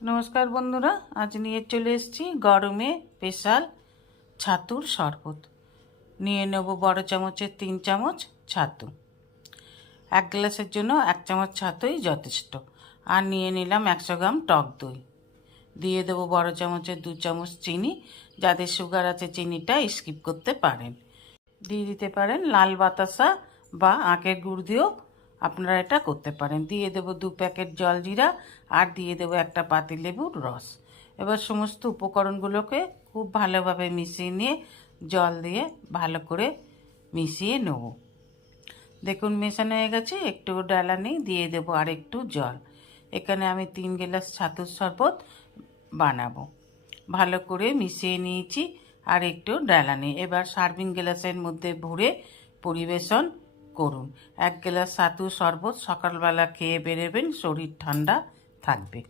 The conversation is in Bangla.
নমস্কার বন্ধুরা, আজ নিয়ে চলে এসেছি গরমে স্পেশাল ছাতুর শরবত। নিয়ে নেব বড় চামচের 3 চামচ ছাতু। 1 গ্লাসের জন্য 1 চামচ ছাতুই যথেষ্ট। আর নিয়ে নিলাম 100 গ্রাম টক দই। দিয়ে দেবো বড় চামচের 2 চামচ চিনি। যাদের সুগার আছে চিনিটা স্কিপ করতে পারেন। দিয়ে দিতে পারেন লাল বাতাসা বা আখের গুড় দিয়েও আপনারা এটা করতে পারেন। দিয়ে দেবো 2 প্যাকেট জলজিরা আর দিয়ে দেবো একটা পাতিলেবুর রস। এবার সমস্ত উপকরণগুলোকে খুব ভালোভাবে মিশিয়ে নিয়ে জল দিয়ে ভালো করে মিশিয়ে নেব। দেখুন মেশানো হয়ে গেছে, একটু ডালা নেই, দিয়ে দেবো আর একটু জল। এখানে আমি 3 গ্লাস ছাতুর শরবত বানাবো। ভালো করে মিশিয়ে নিয়েছি আর একটু ডালা নেই। এবার সার্ভিং গ্লাসের মধ্যে ভরে পরিবেশন করুন। 1 গ্লাস ছাতুর শরবত সকালবেলা খেয়ে বেরোবেন, শরীর ঠান্ডা থাকবে।